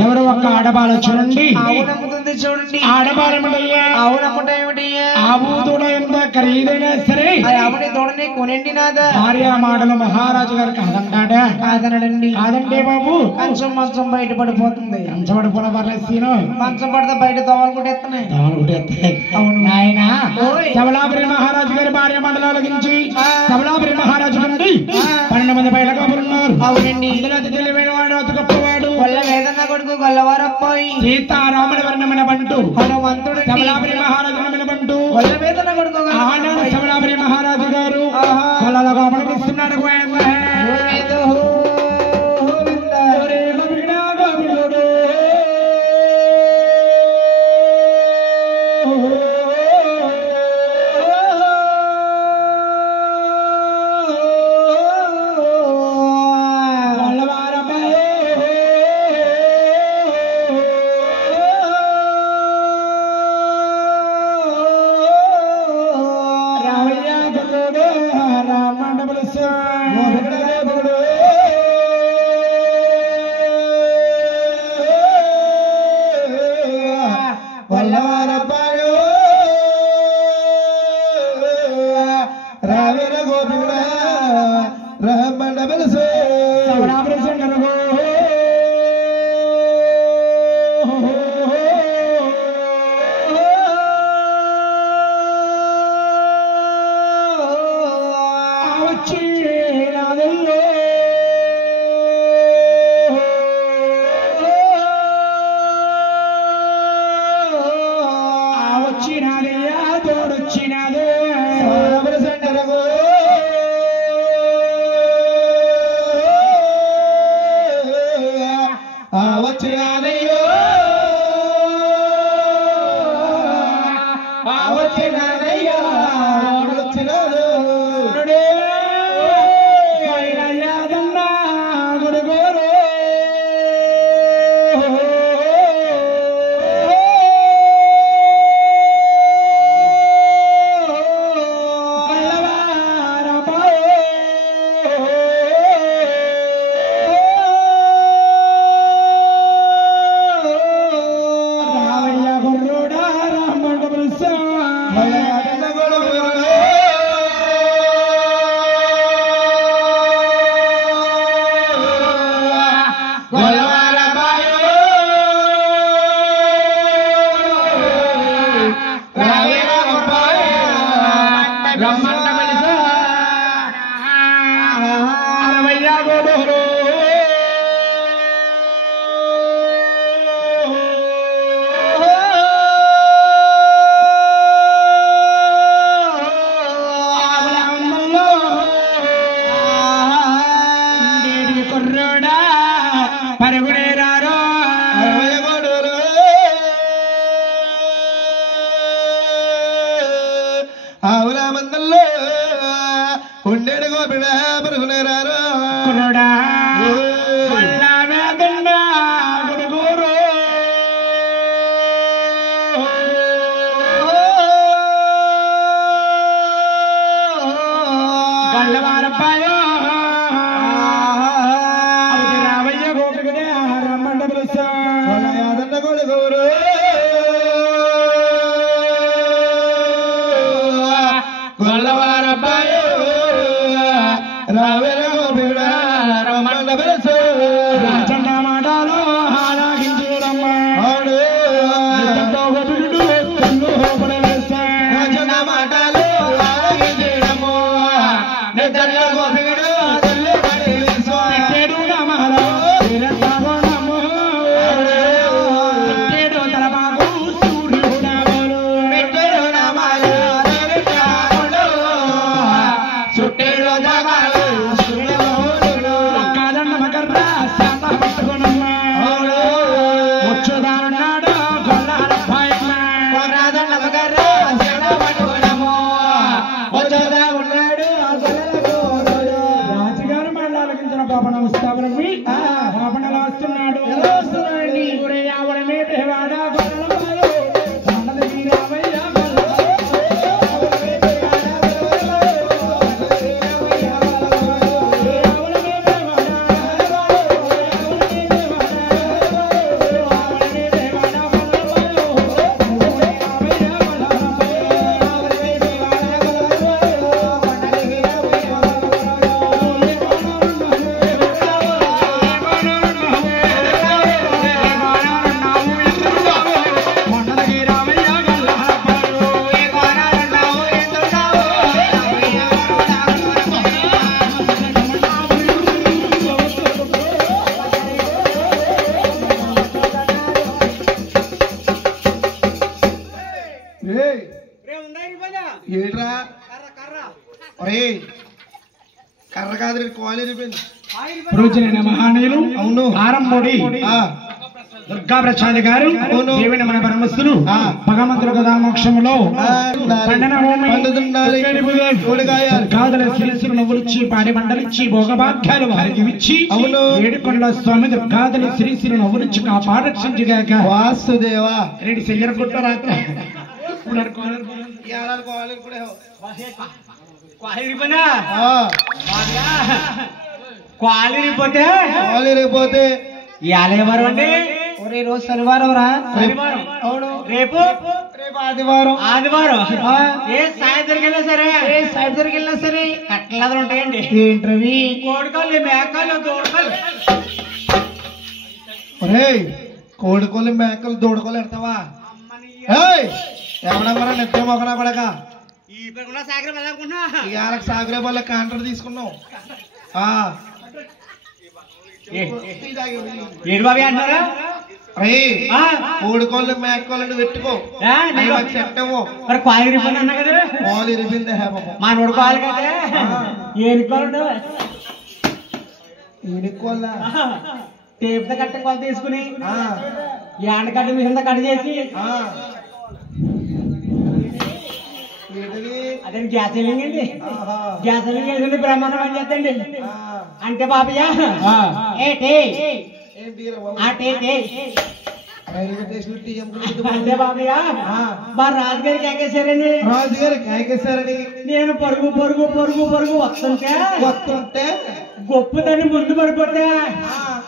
ఎవరు ఒక్క ఆడబాల చూడండి చూడండి ఆడబాలమయ్యా ఆవుతోడ ఎంత ఖరీదైనా సరే ఆవుని తోడని కొనండి నాదా భార్య మాటలు మహారాజు గారు కాదంటాడా కాదనడండి కాదంటే బాబు కంచం మంచం బయట పడిపోతుంది కంచం పడిపోవడం పర్లేదు మంచం పడితే బయట దోవలు కొట్టేస్తున్నాయి అవును నాయన సబలాపురి మహారాజు గారి భార్య మండలం అలగించి సబలాపురి మహారాజు నుండి 12 మంది బయట కబురున్నారు. అవునండి ఇందులో అతి తెలివైన వాడు అతి గొప్పవాడు కొల్ల వేదన్న కొడుకు గొల్లవారప్పాయి సీతారాముల వర్ణమైన బంటు హనుమంతుడు సబలాపురి మహారాజు బంటు కొల్ల వేదన్న కొడుకు సబలాపురి మహారాజు గారు కళ్ళలో గమనిస్తున్నాడు. కర్ర కాదు కోయిల్ ఇరిపోయింది. రోజున మహానీయులు అవును ఆరంభోడి దుర్గా ప్రసాద్ గారు దేవిని మన పరమస్తులు భగవంతుడు కదా మోక్షములో కాదల శిరస్సును నవ్వులిచ్చి పాడి మండలిచ్చి భోగభాగ్యాలు వారికి ఇచ్చి ఏడుకొండల స్వామి దుర్గాదలి శిరస్సును నవ్వులిచ్చి కాపాడక్షించుగాక వాసుదేవా రెడ్డి చెయ్యర పుట్ట రాత్రి పోతే ఇవాళ అండి రోజు శనివారం రా. అవును రేపు ఆదివారం. ఏ సాయంత్రం వెళ్ళినా సరే కట్టలు ఉంటాయండి. ఏంటవి? కోడికాళ్ళు మేకాళ్ళు దూడకాళ్ళు. కోడికోళ్ళు మేకలు దూడకోళ్ళు ఎడతావా? ఎవడెవరా నిత్య మొక్కనా కొడక ఇవాళకి సాగరే వాళ్ళ కాంట్రాక్ట్ తీసుకున్నావు. ఏడు బాబీ అంటారా? కోడికోళ్ళు మేకకోళ్ళని పెట్టుకో చెట్టవు. మరి కాలు ఇరిపోయిన అన్నా కదా. కాలు ఇరిపిందే మా నోడుకోవాలి కదా. ఏనుకోవాలి ఈడుకోళ్ళ టేపుతో కట్ట కొలు తీసుకుని యాండ కట్ట మిషన్ కట్ చేసి అదే గ్యాస్ వెలింగ్ అండి. గ్యాస్ వెలింగ్ వేసుకుని బ్రహ్మాండం పని చేస్తండి. అంటే బాబయ్య అంటే బాబయ్య మా రాజుగారికి ఎక్కేశారండి. రాజుగారికి ఎక్కేశారని నేను పరుగు పరుగు పరుగు పరుగు వస్తుంటే గొప్ప దాన్ని ముందు పడిపోతే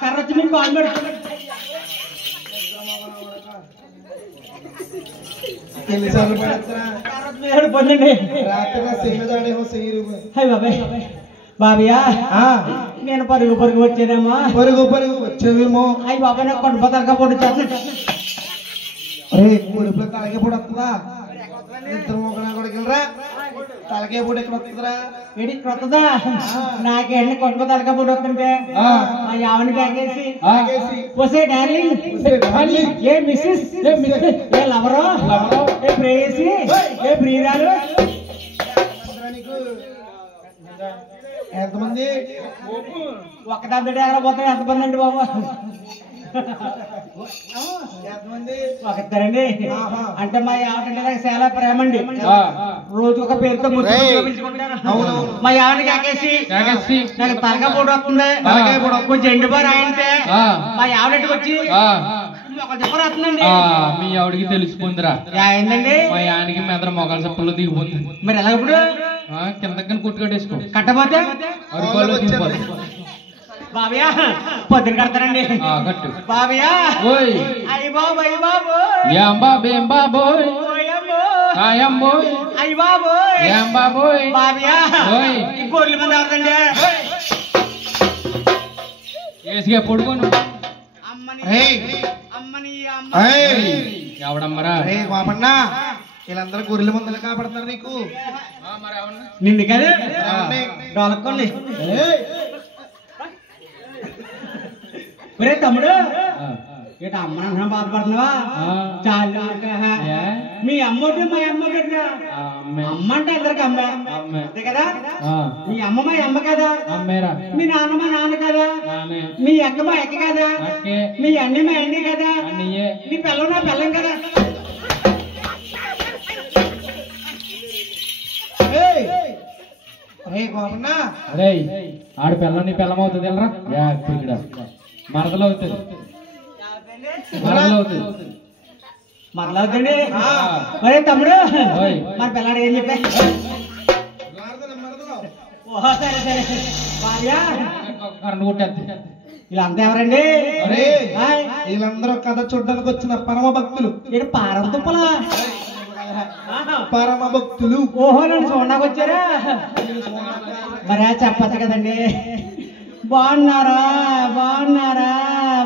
కర్రొచ్చి మీకు కాలు పెడుతుంది. ఎన్నిసార్లు పొందండి బాబయ్య నేను పరుగు పరుగు వచ్చానేమో. పరుగు పరుగు వచ్చేవేమో. అయ్యి బాబాయ్ నాకు కొండ తలకా పొడి కొడుపులో తలకే పొడి వస్తుందా? ఇద్దరు ఒకనా కొడుకులరా తలకే పొడి ఎక్కడ వస్తుందిరా? ఏడి కొత్తదా? నాకేంటి కొండ తలకా పొడి వస్తుంటే ఆవిని బ్యాగేసి వసే డార్లింగ్ ఏ మిస్సెస్ ఏ లవరో ఏ ప్రేయసి ఏ ప్రియురాలు ఎంతమంది? ఒక దద్దడి ఎక్కడ పోతాడు ఎంతమంది అండి బాబు? ఒకసారండి. అంటే మా ఆవిడంటే నాకు చాలా ప్రేమ అండి. రోజు ఒక పేరుతో మా ఆవిడకి ఎక్కేసి నాకు తలగా పొడి వస్తుంది. కొంచెం ఎండిపోయి రాయంటే మా ఆవిడకి వచ్చి ఒక దిబ్బ వస్తుందండి. మీ ఆవిడకి తెలిసిపోయిందిరా ఏంటండి? మా యానికి మెదర మొగల చెప్పల్లో దిగిపోతుంది. మరి ఎలా ఇప్పుడు కిందకని కుట్టుకట్టేసుకో కట్టపోతే అరుకోలో దిగిపోతుంది. బాబయ్య పొద్దున కడతారండి. కట్టు బాబయ్య అయ్యి బాబు అయ్యి బాబు ఏం బాబేం బాబోయ్ ఆయమ్మోయ్ అయ్యి బాబు ఏం బాబోయ్ బాబయ్య గొర్రెల మంది అవుతుందండి. వేసిగా పడుకోను ఎవడమ్మరా బాబన్నా వీళ్ళందరూ గొర్రెల మందులు కాపాడుతున్నారు నీకు. నిన్ను కదా డొలక్కోండి. ఒరే తమ్ముడు ఇట అమ్మ బాధపడుతున్నావా? చాలు మీ అమ్మోటి మా అమ్మోటి అమ్మ అంటే అందరికి అమ్మ అంతే కదా. మీ అమ్మ మా అమ్మ కదా. మీ నాన్న మా నాన్న కదా. మీ అక్క మా అక్క కదా. మీ అన్ని మా అన్ని కదా. మీ పిల్లం నా పిల్లం కదా. ఆడ పిల్లం నీ పిల్లం అవుతుంది వెళ్ళరా ఇక్కడ మరదలు అవుతుంది మరలవుతుంది. మరే తమ్ముడు మన పిల్లాడు ఏం చెప్పా? సరే సరే కరెంట్ కొట్టేది. వీళ్ళంతా ఎవరండి? వీళ్ళందరూ కథ చూడడానికి వచ్చిన పరమ భక్తులు. ఇది పారం తుప్పలా పరమ భక్తులు. ఓహో నన్ను చూడడానికి వచ్చారా? మరే చెప్పచ్చు కదండి. బాగున్నారా బాగున్నారా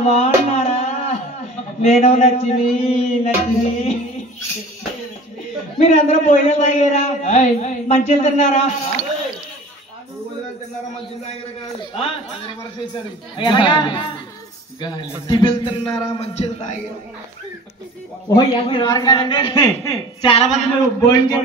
బాగున్నారా? నేను నచ్చింది మీరందరూ భోజనం తాగారా? మంచిగా తిన్నారా? తిన్నారా? మంచిగా తాగారా? ఓహో ఎంత కాదండి. చాలా మంది భోజనం